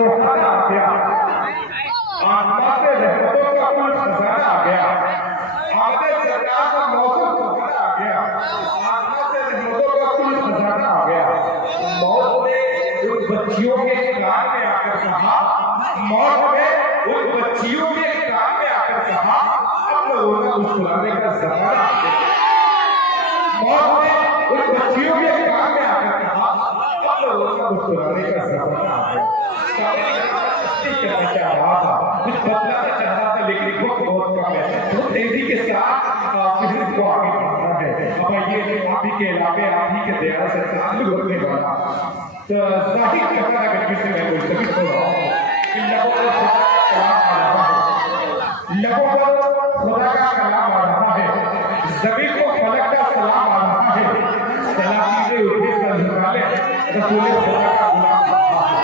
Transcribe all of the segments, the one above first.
सुहाना आ गया, आसमान से रहमतों का कुल खजाना आ गया, आमदे सरकार का मौसम सुहाना आ गया, आसमान से रहमतों का कुल खजाना आ गया। मौत ने उन बच्चियों के कान में आकर कहा, मौत ने उन बच्चियों के कान में आकर कहा, अब लोगों का मुस्कुराने का जमाना आ गया। मौत ने उन बच्चियों के कान में आकर कहा, अब लोगों का मुस्कुराने का जमाना आ गया। करना चाह रहा था, कुछ बदलाना चाह रहा था, लेकिन वक्त बहुत कम है। बहुत तेजी के साथ फिर को आगे बढ़ना है। अब ये आप ही के इलाके, आप ही के देरा से ताल्लुक रखने वाला तो जाहिर करना अगर किसी में कोई सभी हो रहा हो कि लोगों को खुदा का कलाम आ रहा है, ज़मीन को फलक का सलाम आ रहा है, सलामी से उठे कर निकाले रसूल खुदा का गुलाम आ रहा है।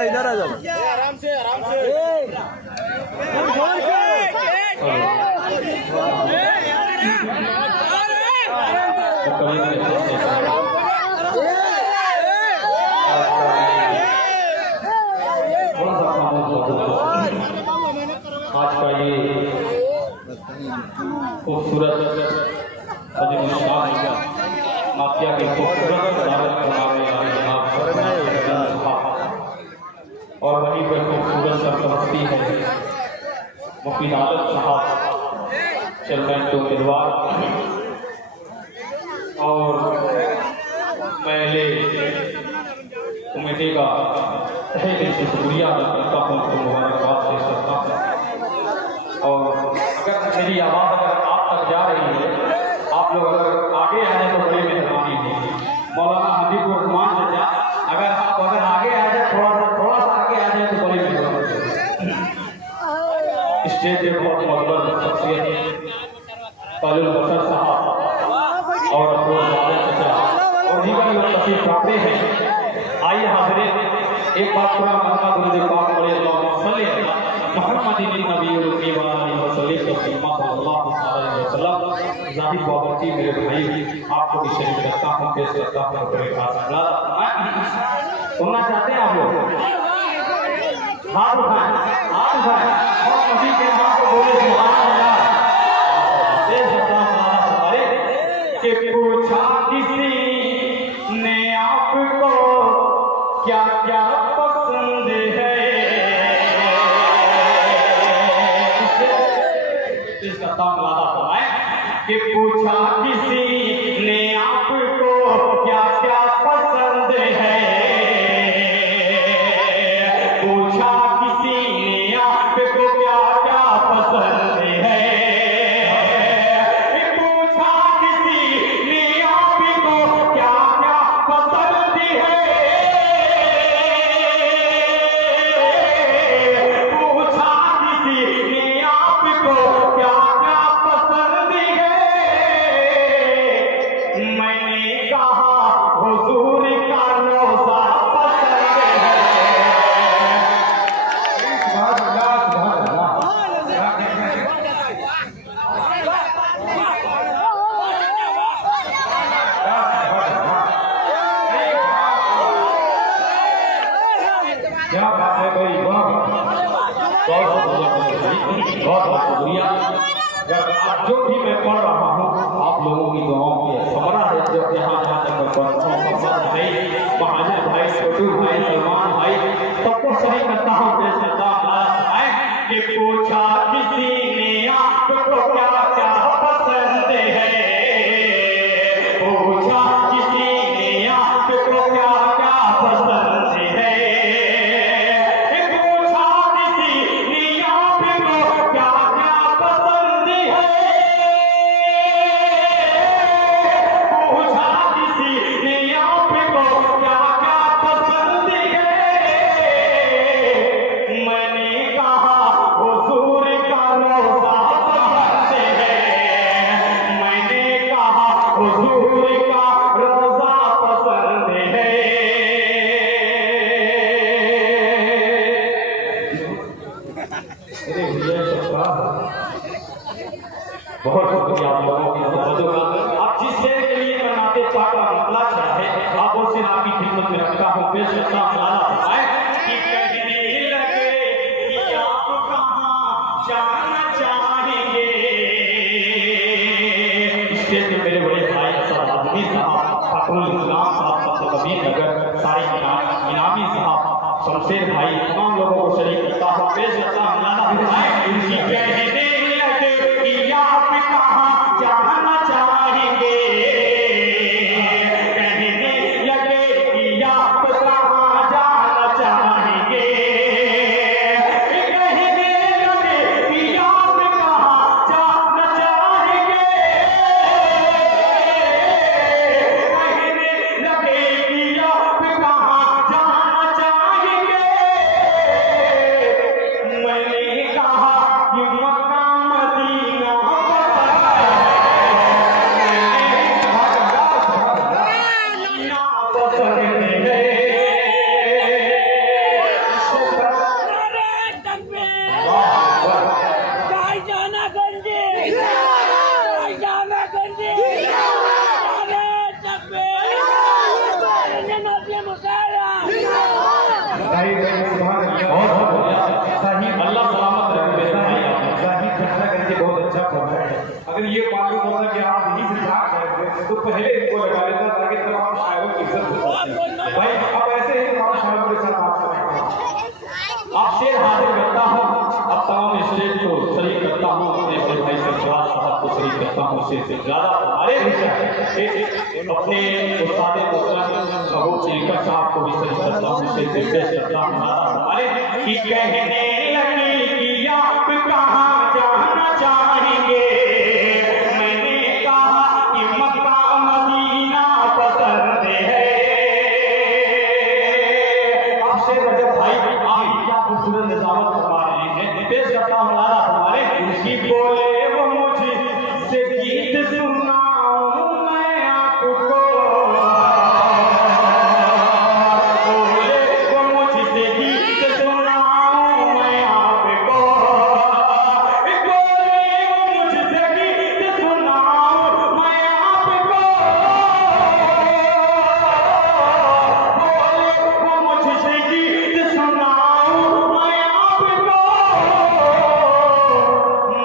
इधर आ जाओ, आराम से आराम से। आज का ये खूबसूरत माफिया के खूबसूरत और वहीं पर खूबसूरत सरपरस्ती है मुफीद आलम साहब चेयरमैन के उम्मीदवार। और पहले कमेटी का तहे दिल से शुक्रिया अदा करता हूँ, उनको मुबारकबाद दे सकता हूँ। और अगर मेरी आवाज़ अगर आप तक जा रही है, आप लोग अगर आगे आ जाए तो बड़ी मेहरबानी होगी। मौलाना हबीब रहमान चाचा अगर आप आगे आ जाए, थोड़ा सा आगे आ जाए तो बड़ी मेहरबानी होगी। स्टेज पे बहुत मकबूल शख्सियत ताजुल बशर साहब और चाचा और दीगर लोग तशरीफ रखते हैं। आइए हाज़िर, एक बार पूरा मरहबा दुरूद पाक पढ़े, अल्लाहुम्मा सल्ली अला मुहम्मदिन नबील उम्मी व आलिहि व सल्लल्लाहु अलैहि वसल्लम। जाहिद बाबरची मेरे भाई आपको भी शरीक रखता हूँ, पेश करता हूँ अपने खास सुनना चाहते हैं आप लोग? हाथ उठाएं, हाथ उठाएं और नबी के नाम को बोले सुभान अल्लाह। कि पूछा किसी ने आपको क्या क्या पसंद है, इसका तामलादा फरमाए कि पूछा किसी ने आपको क्या क्या पसंद है, पूछा किसी ने आपको क्या क्या पसंद है, पूछा किसी ने आपको क्या क्या पसंद है, पूछा किसी ने आपको क्या क्या पसंद है, मैंने कहा हुजूर का रोज़ा पसंद है। क्या बात है भाई, वाह बहुत बहुत शुक्रिया। आज जो भी मैं पढ़ रहा हूँ आप लोगों की दुआओं की समरा है, जो यहाँ जाकर भाई महाजन भाई, छोटू भाई, सलमान भाई सबको शरीक करता हूँ। पेश करता है कि पूछा किसी ने आपको क्या क्या पसंद है, पूछा किसी ने आपको क्या क्या पसंद है, पसंद है। बहुत शुक्रिया आप लोगों की मोहब्बतों का। आप जिस शेर के लिए मैं नाते पाक का मतला चाहे आप वो शेर आपकी खिदमत में रखता हूँ। पेश करता हूँ लाला फरमाए कि कहने लगे कि आप कहाँ जाना चाहेंगे। स्टेज पे मेरे बड़े भाई असद आदमी साहब, फखरुल इस्लाम साहब, सबसे कबीर नगर सारी इनामी साहब, शमशेर भाई, तमाम लोगों को शरीक करता हूँ। पेश करता हूँ लाला फरमाए कि कहने लगे आप कहाँ जाना चाहेंगे। कहने लगे कि आप कहाँ जाना चाहेंगे। कहने लगे कि आप कहाँ जाना चाहेंगे। कहने लगे कि आप कहाँ जाना चाहेंगे। मैंने कहा कि मक्का मदीना अगर ये मालूम होता कि आप यहीं से भाग जाएंगे तो पहले इनको लगा लेता ताकि तमाम शायरों की इज्जत हो जाए। भाई अब ऐसे ही तमाम शायरों के साथ आप शेर हाजिर करता हूँ। अब तमाम स्टेज को शरीक करता हूँ। अपने शेर भाई सरफराज साहब को शरीक करता हूँ। शेर से ज्यादा हमारे अपने उस्ताद मोहतरम अबू चिलकर साहब को भी शरीक करता हूँ। शेर से पेश करता हूँ हमारे कि कहने लगी कि आप कहाँ जाना चाहेंगे। मैंने कहा कि मक्का मदीना पसंद है। अब शेर रजब भाई आप क्या खूबसूरत निजामत करवा रहे हैं। पेश करता हूँ लाला हमारे कि बोले वो मुझसे गीत सुनाऊं मैं आपको। बोले वो मुझसे गीत सुनाऊं मैं आपको। बोले वो मुझसे गीत सुनाऊं मैं आपको। बोले वो मुझसे गीत सुनाऊं मैं आपको।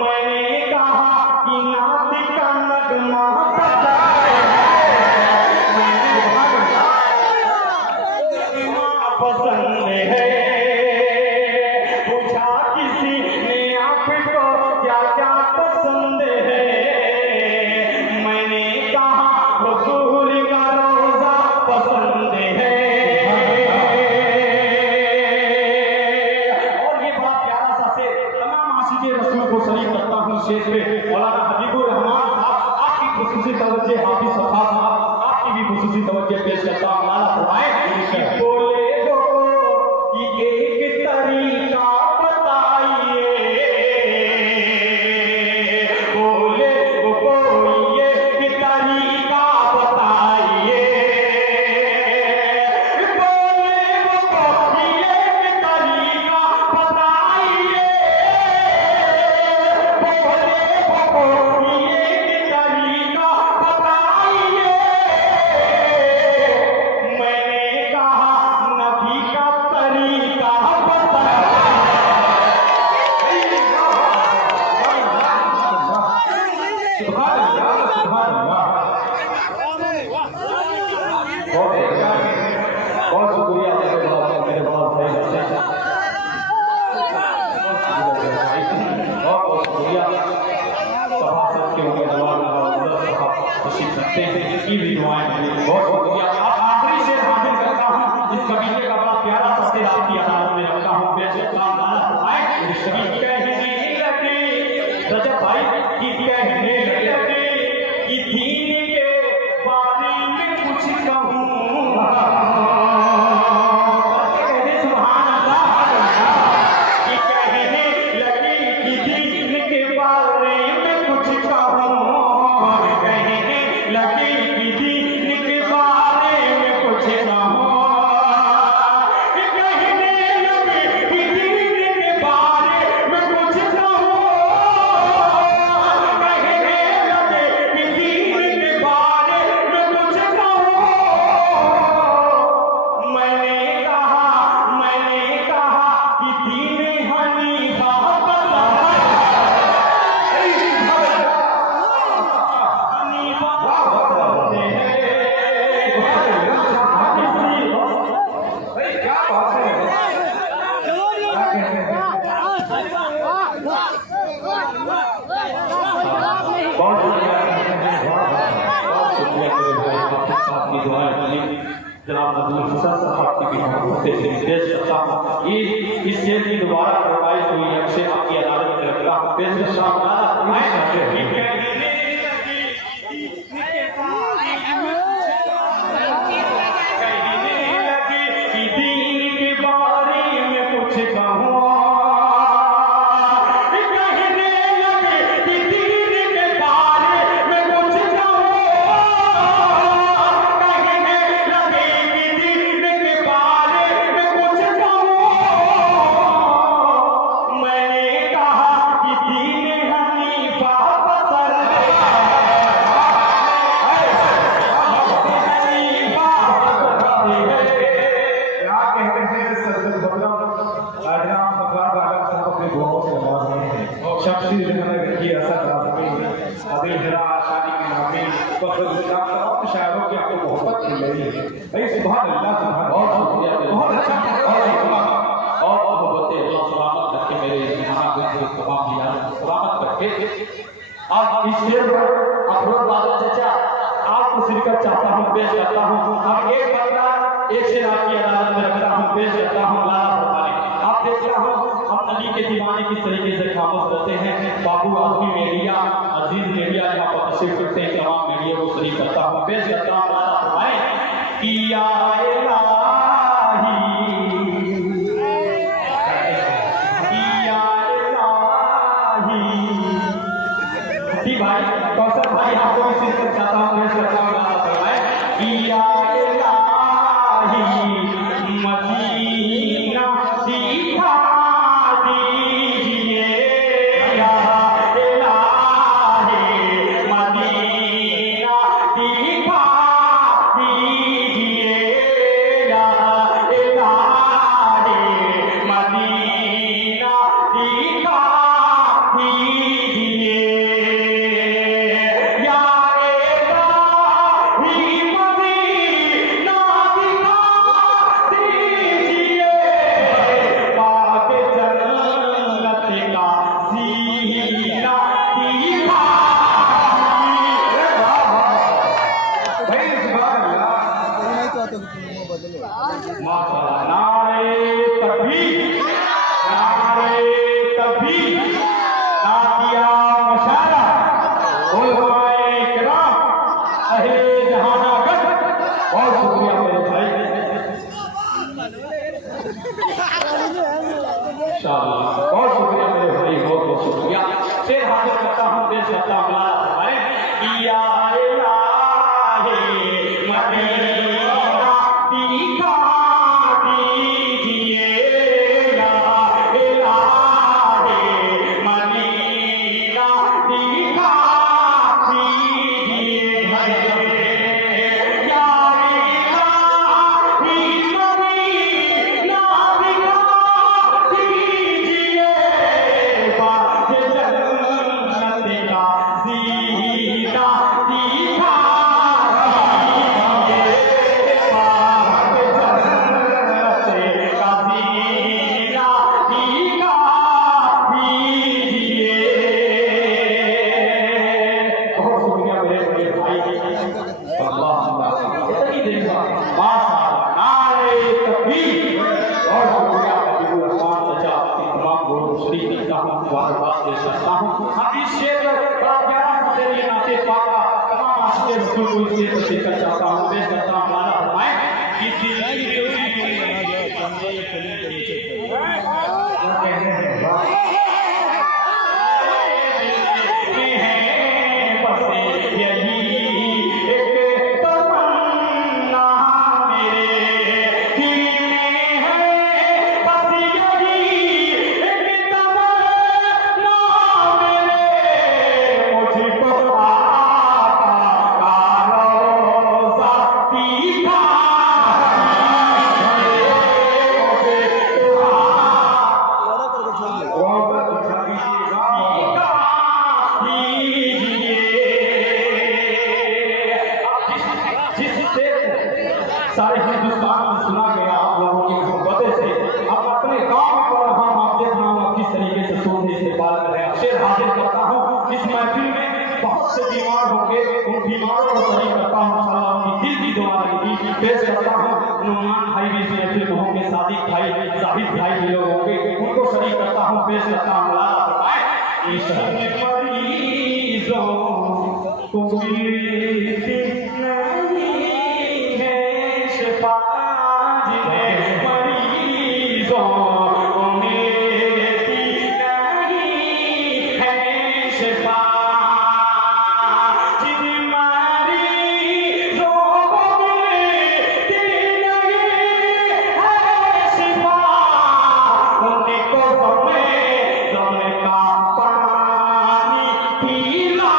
मैंने कहा कि नात का नगमा पसंद है। पूछा किसी ने आपको क्या क्या पसंद है। मैंने कहा हुजूर का रोजा पसंद है। और ये बड़ा प्यारा सा शेर तमाम आशिक़े रसूल को शरीक करता हूँ। शेर पे मौलाना हबीबुर रहमान साहब आपकी खुसूसी तवज्जो, हाफिज सफा साहब आपकी भी खुसूसी तवज्जो पेश करता हूँ। लाला फरमाए कि बोले दो कि एक तरीका बताइए। बोले वो कोई एक तरीका बताइए। बोले वो कोई एक तरीका बताइए। बोले वो कोई एक तरीका बताइए। मैंने कहा नबी का तरीका बताइए। सुभान अल्लाह, सुभान अल्लाह। बहुत शुक्रिया मेरे बहुत भाई बहुत शुक्रिया सभासद के उम्मीदवार तशरीफ रखते हैं जिसकी भी दुआएं मिली। बहुत शुक्रिया। अब आखिरी शेर हाजिर करता हूँ। इस कबीले का बड़ा प्यारा सा शेर आपकी अदालत में रखता हूँ। पेश करता हूँ लाला फरमाए कि कहने लगे रजब भाई कि कहने लगे कि दीन के बारे में कुछ कहूँ। सुभान अल्लाह। कि कहने लगे कि दीन के बारे में कुछ कहूँ। कहने लगे कि दीन के बारे में कुछ कहूँ। कहने लगे कि दीन के बारे में कुछ कहूँ। कहने बहुत शुक्रिया मेरे भाई, आपकी दुआएं बनी। जनाब नजरुल हुसैन साहब की भी हम होते से पेश करता हूँ। इस शेर की दोबारा फरमाइश हुई है, से आपकी अदालत में रखता हूँ। पेश चाहता हूँ, पेश करता हूँ। अब एक बंदा एक शेर आपकी अदालत में रखता हूँ, पेश करता हूँ। आप देखता हूँ हम नबी के दीवाने किस तरीके से खामोश करते हैं। बाबू आजमी मेरिया, अजीज मेरिया यहाँ पर तशरीफ करते हैं, तमाम मीडिया को शरीक करता हूँ, पेश करता हूँ। किया भाई कौशल भाई आपको भी चीज कर चाहता हूँ, पेश करता हूँ। मदीना दिखा दीजिए या इलाही, मदीना दिखा दीजिए या इलाही, मदीना दिखा दीजिए। बहुत शुक्रिया मेरे भाई, बहुत बहुत शुक्रिया। शेर हाजिर करता हूँ, पेश करता हूँ। किया चाहता हूँ, पेश करता हूँ। सारे हिंदुस्तान में सुना गया आप लोगों की मोहब्बतों से। अब अपने काम पर हम आप देख रहा हूँ किस तरीके से सोने से बात कर रहे हैं। शेर हाजिर करता हूँ इस महफिल में। बहुत से बीमार होंगे, उन बीमारों को सही करता हूँ, इंशाअल्लाह उनकी दिल की दुआ रहेगी। पेश करता हूँ नुमान भाई भी इसमें फिर होंगे, सादिक भाई, जाहिद भाई भी लोग होंगे, उनको सही करता हूँ। पेश करता हूँ इस मरीजों को मिलती नहीं है शिफा, जिन्हें मरीजों को मिलती नहीं है शिफा, जिन मरीजों को मिलती नहीं है शिफा, उनको ज़मे का पानी पिला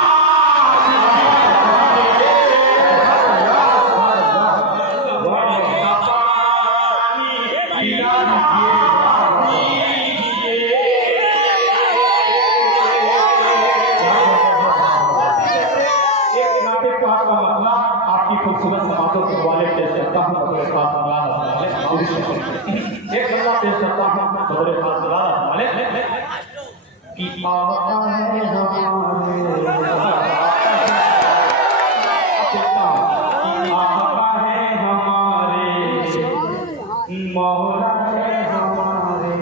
आपकी खूबसूरत समातों के वाले पेश करता हूँ बदरे खास एक बंदा पेश करता हूँ बदरे खास वाले कि आका है हमारे मौला है हमारे।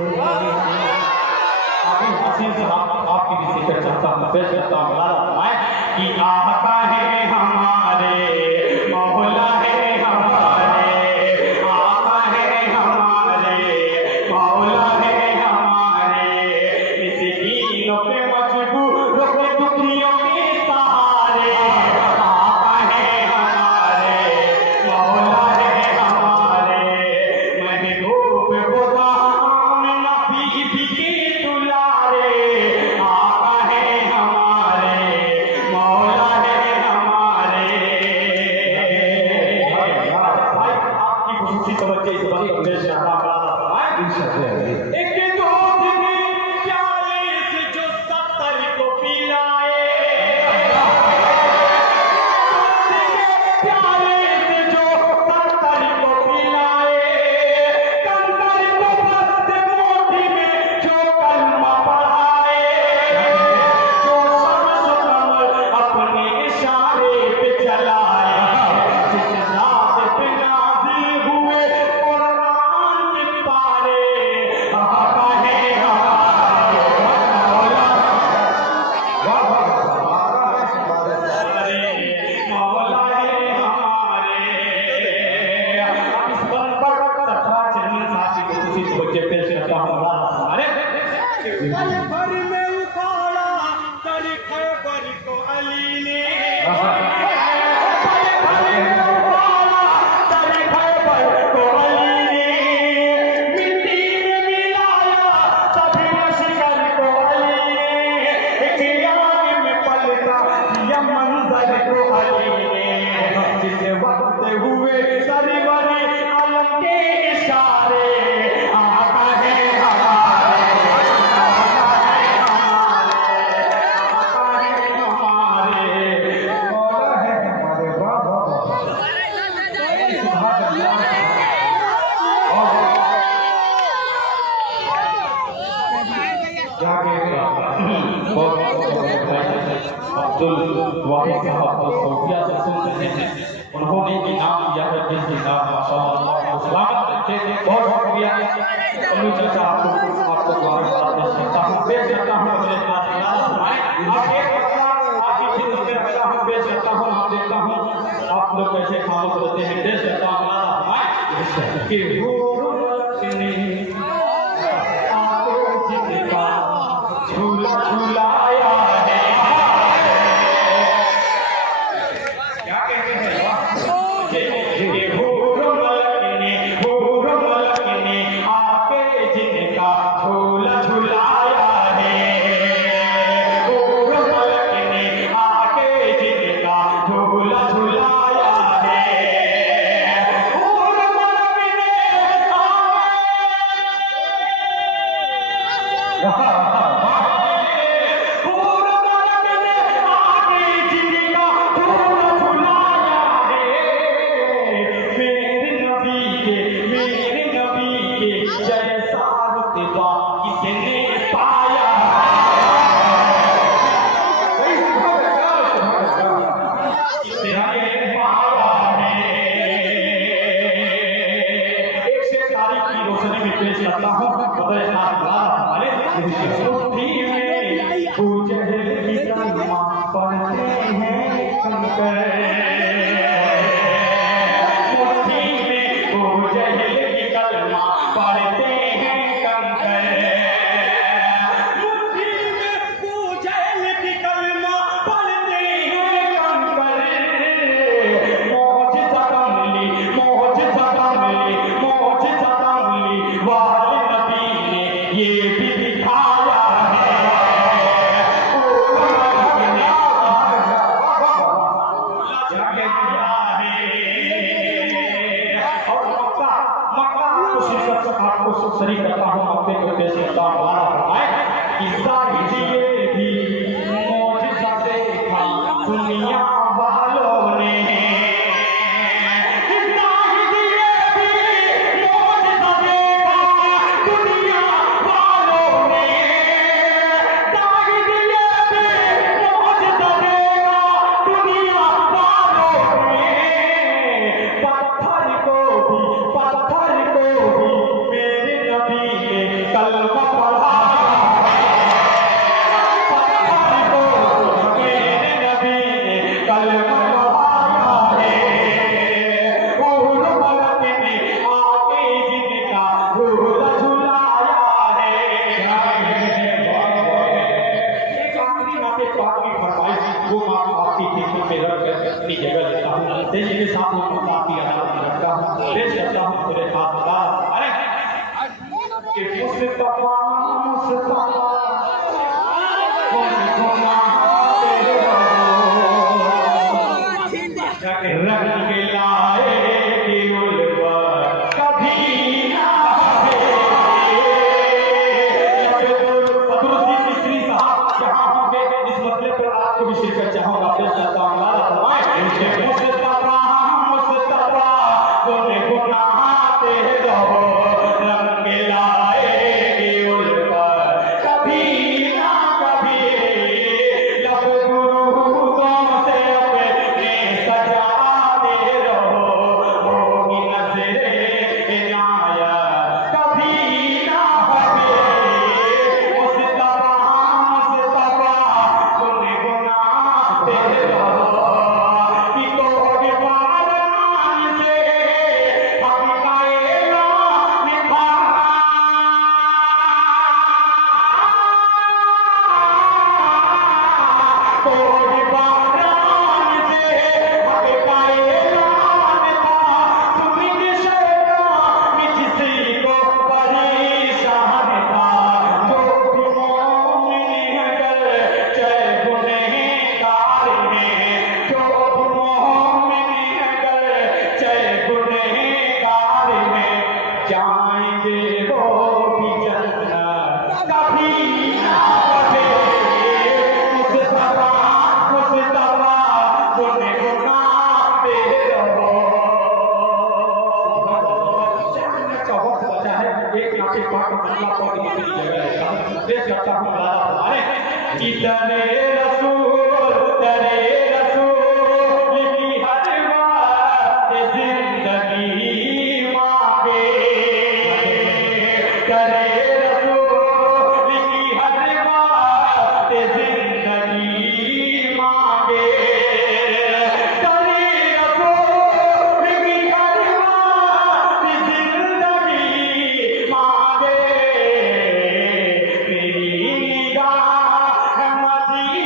आपकी किसी पे चाहता हूँ पेश करता हूँ कि आका है हमारे, मौला है हमारे, आका है हमारे, मौला है हमारे, मिस्कीनों पे मजबूरों पे दुखियों के सहारे, आका है हमारे, मौला है हमारे, महबूब खुदा आमिना बीबी के दुलारे, आका है हमारे, मौला है हमारे। आपकी खुशी तवज्जो इस बात को पेश करना एक दो दिन प्याले से जो 70 को पिलाए, प्याले से जो 70 को पिलाए, कंकर को बंद मोटी में जो कलमा पढ़ाए, जो शम्स कमर अपने इशारे पे चलाए, जिस रात पे नाज़िल हुए कुरान के पारे, आका है हमारे, मौला मौला है हमारे। इस पर तथा चलने साथी को खुशी तवज्जो पेश करता हूँ हमारे पल भर में उखाड़ा कर खैबर को अली ने, हुए सरवरे आलम के इशारे, आका है हमारे, आका है हमारे, मौला है हमारे। वाह वाह वाह। अब्दुल वाहिद साहब सऊदिया से सुन रहे हैं, उन्होंने इनाम दिया है जिस इनाम माशाअल्लाह सलामत रखे। बहुत शुक्रिया अल्लू चाचा, आपको द्वारा पेश करता हूँ अपने साथ आगे पेश करता हूँ। आप देखता हूँ आप लोग कैसे खामोश रहते हैं। पेश करता हूँ कि झूला झूलाया है, क्या कहते हैं आके जिनका झूला झूलाया है, आके जिनका झूला झूलाया है, दुनिया वालों ने देश के साथ काफी आराम रखता हूँ, देश करता हूँ तेरे साथ अरे कि मुस्तफा रंग लाए दिल पर कभी ना मिस्त्री साहब जहाँ होंगे इस मसले पर आपको भी शिरकत चाहूँगा। इतने रसूल तेरे रसूल की हर बात जिंदगी मांगे, तेरे रसूल की हर बात जिंदगी मांगे, तेरे रसूल की हर बात जिंदगी मांगे। मेरी निगाह मदीने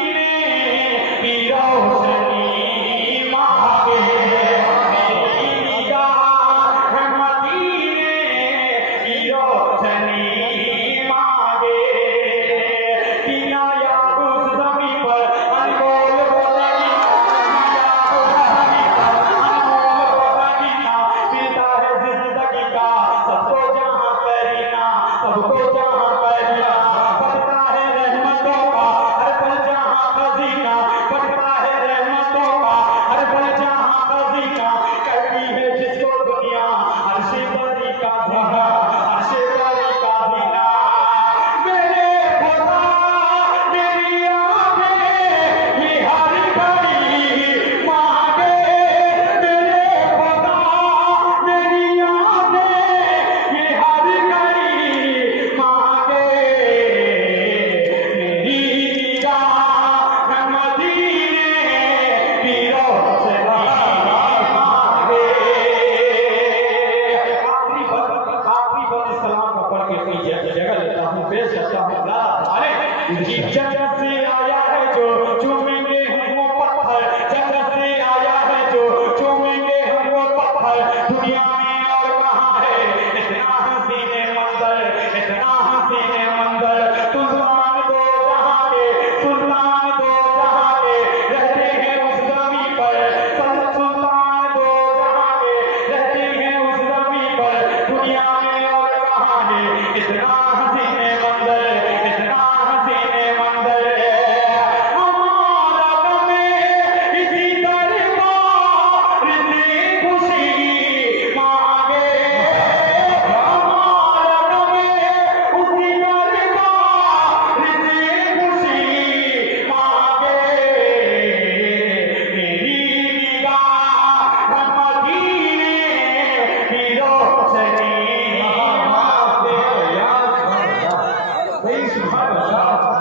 सुभान अल्लाह